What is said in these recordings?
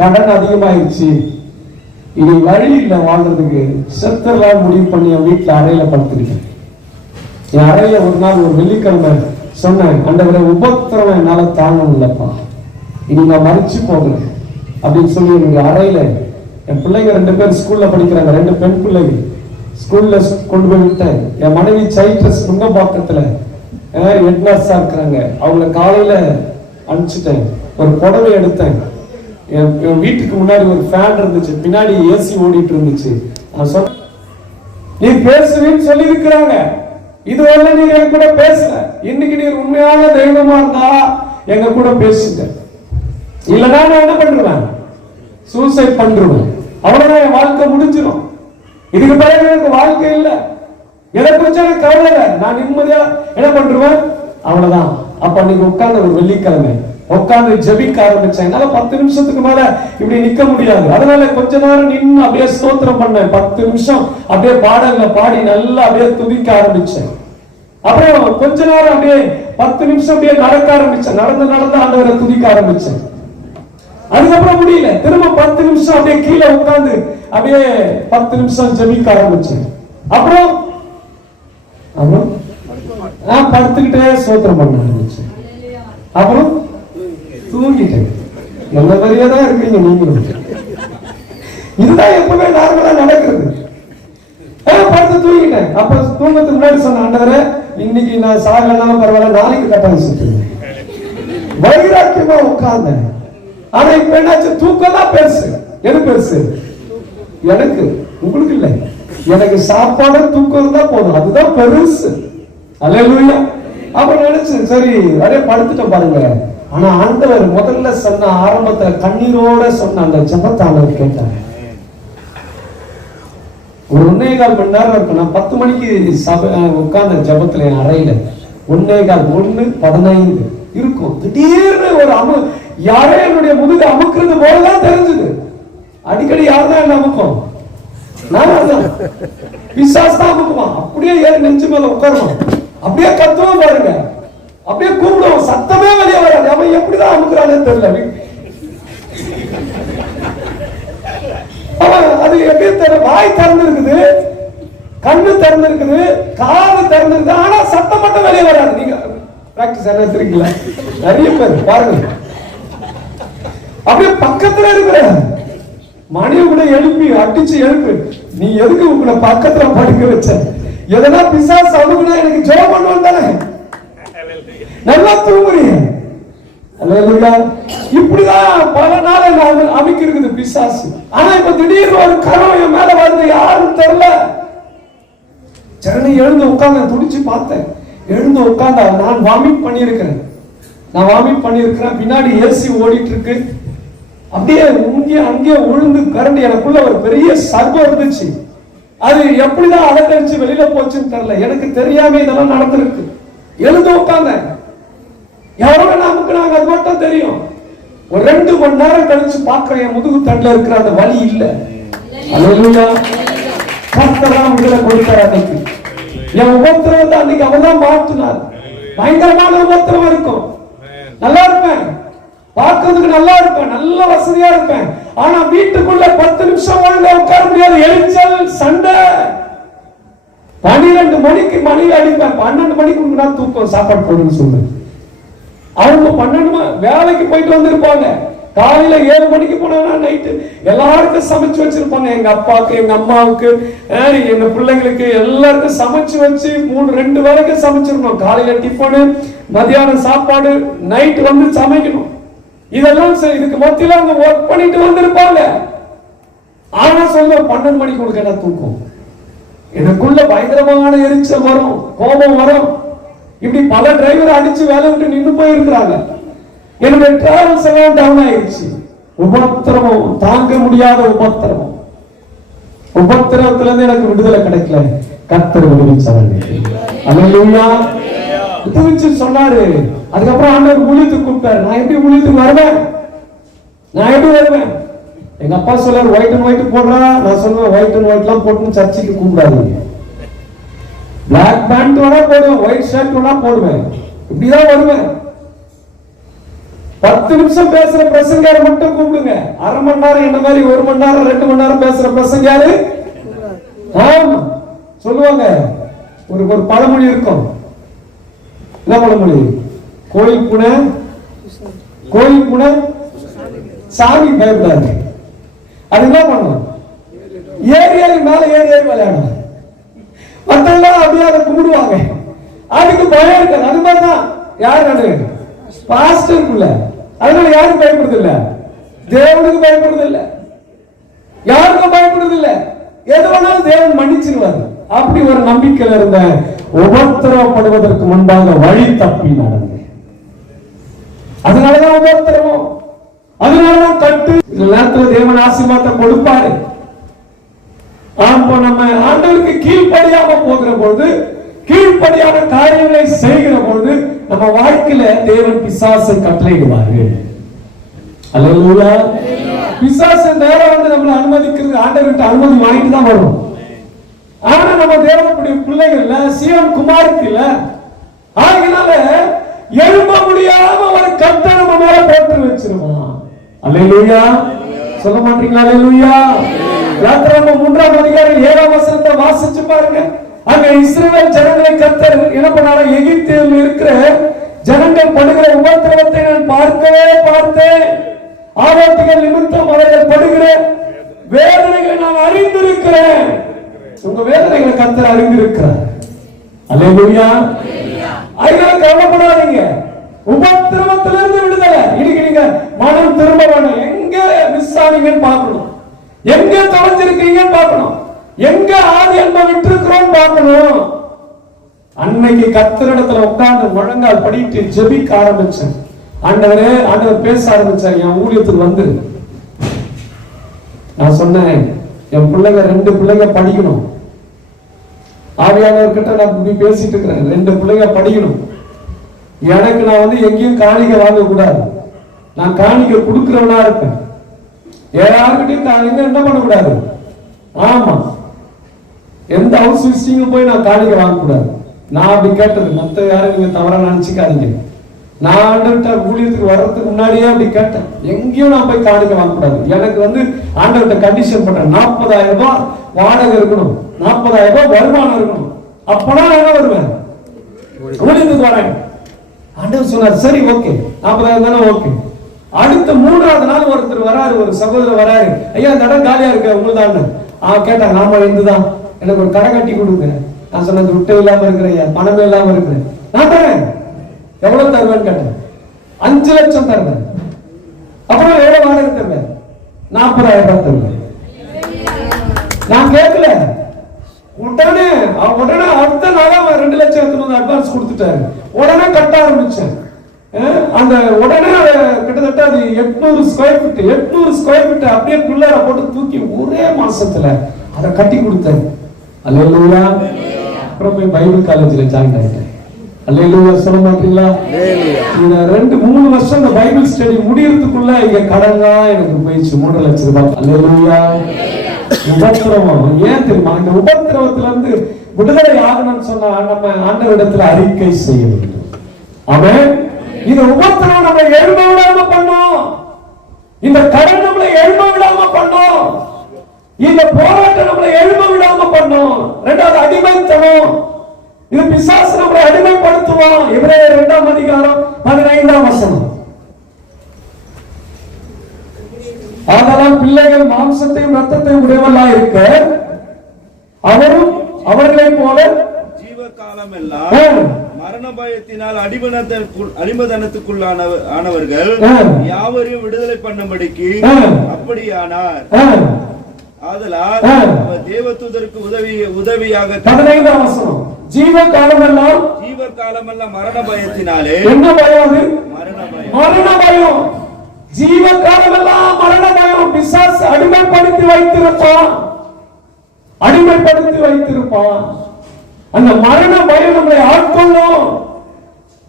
கடன் அதிகமாயிருச்சு. இனி வழி இல்லை வாழ்றதுக்கு செத்தரலாம் முடிவு பண்ணி என் வீட்டில் அறையில படுத்துக்கிட்டேன் என் அறையில ஒரு நாள் ஒரு வெள்ளிக்கிழமை சொன்னேன் அண்டவரை உபத்திரம் என்னால தாங்க முடியலப்பா. இனி நான் மறிச்சு போகிறேன் அப்படின்னு சொல்லி என்னுடைய அறையில என் பிள்ளைங்க ரெண்டு பேர் ஸ்கூல்ல படிக்கிறாங்க ரெண்டு பெண் பிள்ளைங்க ஸ்கூல்ல கொண்டு போய் விட்டேன். என் மனைவி சைட்ரஸ் நுங்கம்பாக்கத்துல ஹெட் நர்ஸா இருக்கிறாங்க. அவங்கள காலையில அனுப்பிச்சிட்டேன். ஒரு புடவை எடுத்தேன். என் வீட்டுக்கு முன்னாடி ஒரு ஃபேன் இருந்துச்சு. பின்னாடி ஏசி ஓடிட்டு இருந்துச்சு. நான் நீ பேசுவேன்னு சொல்லி இருக்கிறாங்க இதுவரை நீங்க எங்க கூட பேசல. இன்னைக்கு நீ உண்மையான தெய்வமா இருந்தா எங்க கூட பேசுங்க இல்லைன்னா நான் என்ன பண்ணுவேன் சூசைட் பண்ணிருவேன். அவ்வளவுதான் என் வாழ்க்கை முடிஞ்சிடும் இதுக்கு பிறகு எனக்கு வாழ்க்கை இல்லை. எதை குறிச்சு எனக்கு கவலை நான் நிம்மதியா என்ன பண்றேன் அவ்வளவுதான். அப்ப அன்னைக்கு உட்கார்ந்த ஒரு வெள்ளிக்கிழமை. உட்கார்ந்து ஜபிக்க ஆரம்பிச்சேன். என்னால பத்து நிமிஷத்துக்கு மேல இப்படி நிக்க முடியாது. அதனால கொஞ்ச நேரம் நின்னு அப்படியே ஸ்தோத்திரம் பண்ணேன். பத்து நிமிஷம் அப்படியே பாடல்ல பாடி நல்லா அப்படியே துதிக்க ஆரம்பிச்சேன். அப்புறம் கொஞ்ச நேரம் அப்படியே பத்து நிமிஷம் அப்படியே நடக்க ஆரம்பிச்சேன். நடந்து நடந்து ஆண்டவரை துதிக்க ஆரம்பிச்சேன். அதுக்கப்புறம் முடியல. திரும்ப பத்து நிமிஷம் அப்படியே கீழே உட்கார்ந்து அப்படியே பத்து நிமிஷம் ஜபிக்க ஆரம்பிச்சேன். அப்புறம் அப்புறம்? படுத்துக்கிட்டே சோத்திரம் பண்ண ஆரம்பிச்சேன். அப்புறம்? தூங்கிட்டேன். நல்ல மாதிரியே தான் இருக்கீங்க நீங்களும். இதுதான் எப்பவுமே நார்மலா நடக்கிறது. படுத்து தூங்கிட்டேன். அப்ப தூங்கத்துக்கு முன்னாடி சொன்ன ஆண்டவரே இன்னைக்கு நான் சாகலாம் பரவாயில்ல நாளைக்கு கட்டாயம் சுத்துவேன் வைராக்கியமா உட்கார்ந்தேன். ஆனா இப்ப என்னாச்சு? தூக்கம் தான் பெருசு. எது பெருசு? எனக்கு உங்களுக்கு இல்லை. எனக்கு சாப்பாடு தூக்கம் தான் போதும். அதுதான் பெருசு. அல்ல அப்ப நினைச்சேன் சரி அப்படியே படுத்துட்டேன் பாருங்க ஆனா ஆண்டவர் முதல்ல சொன்ன ஆரம்பத்துல கண்ணீரோட சொன்ன அந்த ஜபத்தை அவர் கேட்டார். ஒரு ஒன்னே கால் மணி நேரம் இருக்கும். நான் பத்து மணிக்கு சபை உட்கார்ந்த ஜபத்துல என் அறையில ஒன்னே கால் ஒண்ணு பதினைந்து இருக்கும். திடீர்னு ஒரு அமு யாரே என்னுடைய முதுகு அமுக்குறது போலதான் தெரிஞ்சது. அடிக்கடி யார் தான் என்ன அமுக்கும்? நான் தான் பிசாஸ் தான் அமுக்குவான். அப்படியே ஏறி நெஞ்சு மேல உட்காருவான். அப்படியே கத்துவோம் பாருங்க. அப்படியே கூப்பிடுவோம் சத்தமே வெளியே வராது. அவன் எப்படிதான் அமுக்குறான்னு தெரியல. அவன் அது எப்படி தெரியல வாய் திறந்திருக்குது கண்ணு திறந்திருக்குது காது திறந்திருக்குது ஆனா சத்தம் மட்டும் வெளியே வராது. நீங்க பிராக்டிஸ் என்ன வச்சிருக்கீங்களா நிறைய பேர் பாருங்க. அப்படியே பக்கத்துல இருக்கிற மனைவி கூட எழுப்பி அடிச்சு எழுப்பு. நீ எதுக்கு உங்களை பக்கத்துல படுக்க வச்ச? எதனா பிசாசு அவனுக்குன்னா எனக்கு ஜோம் பண்ணுவான் தானே? நல்லா தூங்குறீங்க. இப்படிதான் பல நாளை நாங்கள் அமைக்கிறது இருக்குது பிசாசு. ஆனா இப்ப திடீர்னு ஒரு கரம் என் மேல வருது யாரும் தெரியல சரணி எழுந்து உட்கார்ந்து துடிச்சு பார்த்தேன். எழுந்து உட்கார்ந்தா நான் வாமிட் பண்ணியிருக்கிறேன். நான் வாமிட் பண்ணியிருக்கிறேன். பின்னாடி ஏசி ஓடிட்டு இருக்கு அப்படியே இங்கே அங்கேயே உழுந்து கரண்டு எனக்குள்ள ஒரு பெரிய சர்வம் இருந்துச்சு. அது எப்படிதான் அலங்கரிச்சு வெளியில போச்சுன்னு தெரியல எனக்கு தெரியாம இதெல்லாம் நடந்திருக்கு. எழுந்து உட்காந்தேன் எவ்வளவு நமக்கு நாங்க அது மட்டும் தெரியும்? ஒரு ரெண்டு மணி நேரம் கழிச்சு பாக்குறேன் என் முதுகு தண்டுல இருக்கிற அந்த வலி இல்ல. அல்லேலூயா. விடுதலை கொடுத்தார் அன்னைக்கு. என் உபத்திரவத்தை அன்னைக்கு அவதான் மாற்றினார். பயங்கரமான உபத்திரவம் இருக்கும். நல்லா இருப்பேன். பார்க்கறதுக்கு நல்லா இருப்பேன். நல்ல வசதியா இருப்பேன். ஆனா வீட்டுக்குள்ள பத்து நிமிஷம் ஒழுங்கா உட்கார முடியாது. எரிச்சல் சண்டை. பன்னிரெண்டு மணிக்கு மணி அடிப்பேன். பன்னெண்டு மணிக்கு முன்னாடி தூக்கம். சாப்பாடு போடுன்னு சொல்லுவேன் அவங்க பன்னெண்டு வேலைக்கு போயிட்டு வந்திருப்பாங்க. காலையில ஏழு மணிக்கு போனாங்கன்னா நைட்டு எல்லாருக்கும் சமைச்சு வச்சிருப்பாங்க. எங்க அப்பாவுக்கு எங்க அம்மாவுக்கு அஹ், எங்க பிள்ளைங்களுக்கு எல்லாருக்கும் சமைச்சு வச்சு மூணு ரெண்டு வரைக்கும் சமைச்சிருக்கணும். காலையில டிஃபனு மதியானம் சாப்பாடு நைட்டு வந்து சமைக்கணும். இதெல்லாம் சரி, இதுக்கு மத்தியில அவங்க ஒர்க் பண்ணிட்டு வந்திருப்பாங்க. ஆனா சொல்ல பன்னெண்டு மணிக்கு உங்களுக்கு என்ன தூக்கம்? எனக்குள்ள பயங்கரமான எரிச்சல் வரும் கோபம் வரும். இப்படி பல டிரைவர் அடிச்சு வேலை விட்டு நின்னு போயிருக்கிறாங்க. என்னுடைய டிராவல்ஸ் எல்லாம் டவுன் ஆயிடுச்சு உபத்திரமும் தாங்க முடியாத உபத்திரமும் உபத்திரத்துல இருந்து எனக்கு விடுதலை கிடைக்கல. கத்தர் விடுவிச்சாங்க விடுவிச்சு சொன்னாரு. அதுக்கப்புறம் ஆண்டவர் முழித்து கூப்பிட்டாரு. நான் எப்படி ஊழியத்துக்கு வருவேன்? நான் எப்படி வருவேன்? எங்க அப்பா சொல்லாரு ஒயிட் அண்ட் ஒயிட் போடுறா. நான் சொல்லுவேன் ஒயிட் அண்ட் ஒயிட் எல்லாம் போட்டு சர்ச்சைக்கு கூப்பிடாதீங்க. பிளாக் பேண்ட் வேணா போடுவேன் ஒயிட் ஷர்ட்டோட வேணா போடுவேன். இப்படிதான் வருவேன். பத்து நிமிஷம் பேசுற பிரசங்கார மட்டும் கூப்பிடுங்க. அரை மணி நேரம் என்ன மாதிரி ஒரு மணி நேரம் ரெண்டு மணி நேரம் பேசுற பிரசங்காரு ஆமா. சொல்லுவாங்க ஒரு ஒரு பழமொழி இருக்கும். என்ன பழமொழி? கோயில் புனை கோயில் புனை சாமி பயப்படாது. அது என்ன பண்ணும்? ஏறி ஏறி மேல ஏறி ஏறி விளையாடும். எல்லாரும் அப்படியே அதை கும்பிடுவாங்க. அதுக்கு பயம் இருக்காது. அது மாதிரிதான் யார் நடு பாஸ்டருக்குள்ள. அதனால யாரும் பயப்படுறது இல்ல தேவனுக்கு பயப்படுறது இல்ல யாருக்கும் பயப்படுறது இல்ல எது வேணாலும் தேவன் மன்னிச்சிருவாரு. அப்படி ஒரு நம்பிக்கையில இருந்த உபத்திரவப்படுவதற்கு முன்பாக வழி தப்பி நடந்தேன் அதனாலதான் உபத்திரவம். அதனாலதான் கட்டு. இந்த நேரத்துல தேவன் ஆசீர்வாதம் கொடுப்பாரு. அப்ப நம்ம ஆண்டவருக்கு கீழ்ப்படியாம போகிற பொழுது கீழ்ப்படியான காரியங்களை செய்கிற பொழுது நம்ம வாழ்க்கையில தேவன் பிசாசை கட்டளையிடுவார்கள் அல்லா பிசாசு நேரம் வந்து நம்மளை அனுமதிக்கிறது ஆண்டவர்கிட்ட அனுமதி வாங்கிட்டு தான் வரும். ஆனா நம்ம தேவனுடைய பிள்ளைகள்ல சீவன் குமாருக்கு இல்ல. ஆகினால எழும்ப முடியாம ஒரு கட்டை நம்ம மேல போட்டு வச்சிருவோம். அல்லேலூயா. சொல்ல மாட்டீங்களா அல்லேலூயா? யாத்திரை மூன்றாம் அதிகாரம் ஏழாம் வசனத்தை வாசிச்சு பாருங்க. அங்க இஸ்ரேல் ஜனங்களை கத்தர் என்ன பண்ணாரா எகிப்தில் இருக்கிற ஜனங்கள் படுகிற உபத்திரவத்தை நான் பார்க்கவே பார்த்தேன். ஆபத்துகள் நிமித்தம் அவர்கள் படுகிற வேதனைகளை நான் அறிந்திருக்கிறேன். உங்க வேதனைகளை கத்தர் அறிந்திருக்கிறார். அல்லேலூயா. அதனால கவலைப்படாதீங்க. உபத்திரவத்திலிருந்து விடுதலை. இன்னைக்கு நீங்க மனம் திரும்ப வேணும். எங்க மிஸ் ஆனீங்கன்னு பார்க்கணும். எங்க தொலைஞ்சிருக்கீங்கன்னு பார்க்கணும். எங்க ஆதி அன்பை விட்டுருக்கிறோம் பார்க்கணும். அன்னைக்கு கத்தரிடத்துல உட்கார்ந்து முழங்கால் படிட்டு ஜெபிக்க ஆரம்பிச்சேன். ஆண்டவரே ஆண்டவர் பேச ஆரம்பிச்சார் என் ஊழியத்துக்கு வந்து. நான் சொன்னேன் என் பிள்ளைங்க ரெண்டு பிள்ளைங்க படிக்கணும். ஆவியானவர்கிட்ட நான் இப்படி பேசிட்டு இருக்கிறேன் ரெண்டு பிள்ளைங்க படிக்கணும். எனக்கு நான் வந்து எங்கேயும் காணிக்க வாங்க கூடாது நான் காணிக்க கொடுக்கிறவனா இருப்பேன். யாருக்கிட்டையும் காலையில் என்ன பண்ணக்கூடாது? ஆமா. எந்த ஹவுஸ் விசிட்டிங்கும் போய் நான் காணிக்க வாங்கக்கூடாது. நான் அப்படி கேட்டது. மற்ற யாரும் நீங்க தவறா நினைச்சுக்காதீங்க. நான் ஆண்டவர்கிட்ட ஊழியத்துக்கு வர்றதுக்கு முன்னாடியே அப்படி கேட்டேன். எங்கேயும் நான் போய் காணிக்க வாங்கக்கூடாது. எனக்கு வந்து ஆண்டவர்கிட்ட கண்டிஷன் பண்ணேன் நாற்பதாயிரம் ரூபாய் வாடகை இருக்கணும். நாற்பதாயிரம் ரூபாய் வருமானம் இருக்கணும். அப்பனா நான் என்ன வருவேன்? ஊழியத்துக்கு வரேன். ஆண்டவர் சொன்னார் சரி ஓகே நாற்பதாயிரம் தானே ஓகே அடுத்த மூன்றாவது நாள் ஒருத்தர் வராரு ஒரு சகோதரர் வராரு. ஐயா அந்த இடம் காலியா இருக்கு உங்களுதான் ஆ கேட்டாங்க நாம இருந்துதான் எனக்கு ஒரு கடை கட்டி கொடுங்க. நான் சொன்னது விட்டு இல்லாம இருக்கிறேன் ஐயா. பணமே இல்லாம இருக்கிறேன். நான் தரேன். எவ்வளவு தருவேன்னு கேட்டேன். அஞ்சு லட்சம் தருவேன். அப்புறம் எவ்வளவு வாடகை தருவேன்? நாற்பதாயிரம் ரூபாய் தருவேன். நான் கேட்கல. உடனே உடனே அடுத்த நாளே அவன் ரெண்டு லட்சம் எடுத்துட்டு வந்து அட்வான்ஸ் கொடுத்துட்டாரு. உடனே கட்ட ஆரம்பிச்சேன். அந்த உடனே கிட்டத்தட்ட அது எட்நூறு ஸ்கொயர் ஃபீட் எட்நூறு ஸ்கொயர் ஃபீட் அப்படியே பிள்ளைற போட்டு தூக்கி ஒரே மாசத்துல அதை கட்டி கொடுத்தாரு அல்லேலூயா. அப்புறம் போய் பைபிள் காலேஜ்ல ஜாயின் ஆயிட்டேன். அல்லேலூயா சொல்ல மாட்டீங்களா? இந்த ரெண்டு மூணு வருஷம் இந்த பைபிள் ஸ்டடி முடியறதுக்குள்ள இங்க கடன்லாம் எனக்கு போயிடுச்சு. மூணு லட்சம் ரூபாய். அல்லேலூயா. உபத்திரவம். ஏன் தெரியுமா? இந்த உபத்திரவத்துல இருந்து விடுதலை ஆகணும்னு சொன்னா நம்ம ஆண்டவரிடத்துல அறிக்கை செய்ய வேண்டும். ஆமென். இந்த உபத்திரவம் நம்ம எழும்ப விடாம பண்ணோம். இந்த கடன் நம்மளை எழும்ப விடாம பண்ணோம். இந்த போராட்டம் நம்மளை எழும்ப விடாம பண்ணோம். ரெண்டாவது அடிமைத்தனம். இது பிசாசு நம்மளை அடிமைப்படுத்துவான். இவரே இரண்டாம் அதிகாரம் பதினைந்தாம் வசனம். ஆதலால் பிள்ளைகள் மாம்சத்தையும் ரத்தத்தையும் உடையவல்லா இருக்க அவரும் அவர்களைப் போல ஜீவகாலம் எல்லாம் ஆ, மரண பயத்தினால் அடிமதனத்துக்குள்ளான ஆனவர்கள். யாவரையும் விடுதலை பண்ணும்படிக்கு. அப்படியானார். ஆதலால் தேவதூதருக்கு உதவி உதவியாக பதினைந்தாம் வசனம். ஜீவ காலமெல்லாம் மரண பயத்தினாலே என்ன பயம் மரண பயம் மரண பயம் ஜீவ காலமெல்லாம் மரண பயம் பிசாசு அடிமைப்படுத்தி வைத்திருப்பான். அடிமைப்படுத்தி வைத்திருப்பான். அந்த மரண பயம் நம்மளை ஆட்கொள்ளும்.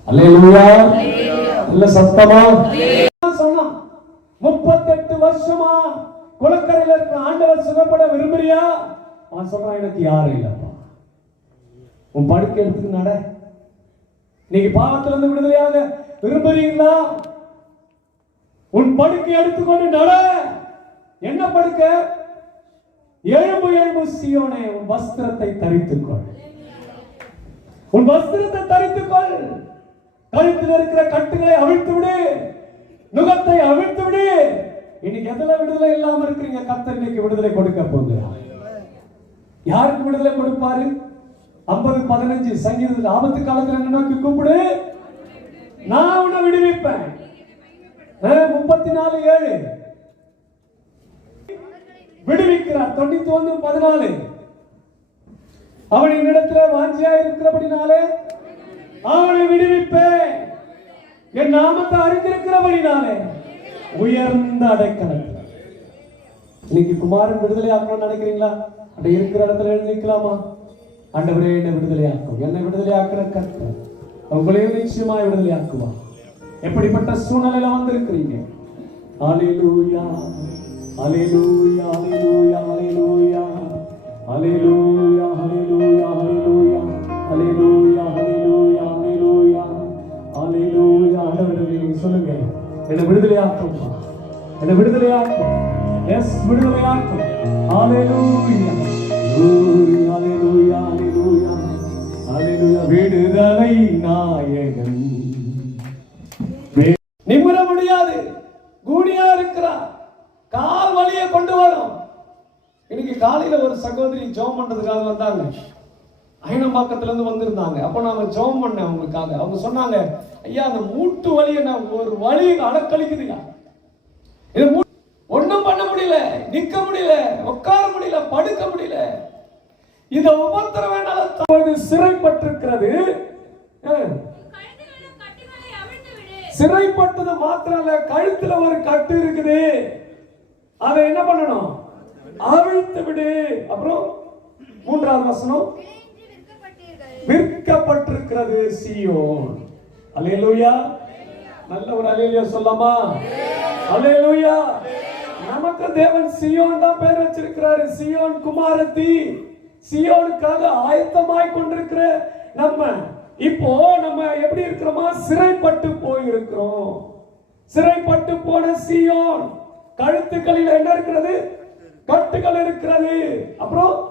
அல்லேலூயா. நல்ல சத்தமா. சொன்னான் முப்பத்தெட்டு வருஷமா குளக்கரையில இருக்கிற ஆண்டவர் சுகப்பட விரும்புறியா? அவன் சொல்றான் எனக்கு யாரும் இல்லப்பா. உன் படுக்கை எடுத்துக்கு நட. இன்னைக்கு பாவத்திலிருந்து விடுதலையாக விரும்புறீங்களா? உன் படுக்கை எடுத்துக்கொண்டு நட. என்ன படுக்க? எழும்பு எழும்பு சியோனே உன் வஸ்திரத்தை தரித்துக்கொள். உன் வஸ்திரத்தை தரித்துக்கொள். கழுத்தில் இருக்கிற கட்டுகளை அவிழ்த்து விடு. நுகத்தை அவிழ்த்து விடு. இன்னைக்கு எதுல விடுதலை இல்லாம இருக்கிறீங்க? கத்தர் இன்னைக்கு விடுதலை கொடுக்க போகிறார். யாருக்கு விடுதலை கொடுப்பாரு? ஐம்பது பதினஞ்சு சங்கீதத்தில் ஆபத்து காலத்தில் என்ன நோக்கி கூப்பிடு? நான் உன்னை விடுவிப்பேன். முப்பத்தி நாலு ஏழு. விடுவிக்கிறார். தொண்ணூத்தி ஒன்று பதினாலு. அவன் என்னிடத்தில் வாஞ்சியா இருக்கிறபடினாலே அவனை விடுவிப்பேன் என் நாமத்தை அறிந்திருக்கிறபடினாலே உயர்ந்த அடைக்கலத்தில் இன்னைக்கு குமாரன் விடுதலை ஆக்கணும்னு நினைக்கிறீங்களா? அந்த இருக்கிற இடத்துல எழுந்து நிக்கலாமா? ஆண்டவரே என்னை விடுதலை ஆக்கும் என்னை விடுதலை ஆக்கிற கர்த்தர் உங்களையும் நிச்சயமாய் விடுதலை ஆக்குவார் எப்படிப்பட்ட சூழ்நிலையில வந்திருக்கிறீங்க? அலையிலூயா அலையிலூயா அலையிலூயா அலையிலூயா அலையிலூயா அலையிலூயா என்னை விடுதலையாக்கும். என்னை விடுதலையாக்கும். எஸ் விடுதலையாக்கும். அலையிலூயா அலையிலூயா அலையிலூயா அலையிலூயா விடுதலை நாயகன். நிமிர முடியாது. கூடியா இருக்கிறா கால் வலியை கொண்டு வரும். இன்னைக்கு காலையில ஒரு சகோதரி ஜோம் பண்றதுக்காக வந்தாங்க. அயனம்பாக்கத்துல இருந்து வந்திருந்தாங்க. அப்ப நாங்க ஜெபம் பண்ணேன் அவங்களுக்காக. அவங்க சொன்னாங்க ஐயா அந்த மூட்டு வலியை நான் ஒரு வலி அடக்கழிக்குதுங்க. இது ஒண்ணும் பண்ண முடியல நிக்க முடியல உட்கார முடியல படுக்க முடியல. இதை உபத்திரம் வேண்டாம் தற்பொழுது சிறைப்பட்டிருக்கிறது. அஹ், சிறைப்பட்டது மாத்திரம் இல்ல கழுத்துல ஒரு கட்டு இருக்குது. அதை என்ன பண்ணணும்? அவிழ்த்து விடு. அப்புறம் மூன்றாவது வசனம். விற்கப்பட்டிருக்கிறது சியோன். அல்லேலூயா. நல்ல ஒரு அல்லேலூயா சொல்லாமா அல்லேலூயா. நமக்கு தேவன் சியோன் தான் பேர் வச்சிருக்கிறாரு. சியோன் குமாரத்தி. சியோனுக்காக ஆயத்தமாய் கொண்டிருக்கிற நம்ம இப்போ நம்ம எப்படி இருக்கிறோமா? சிறைப்பட்டு போயிருக்கிறோம். சிறைப்பட்டு போன சியோன். கழுத்துக்களில் என்ன இருக்கிறது? கட்டுகள் இருக்கிறது. அப்புறம்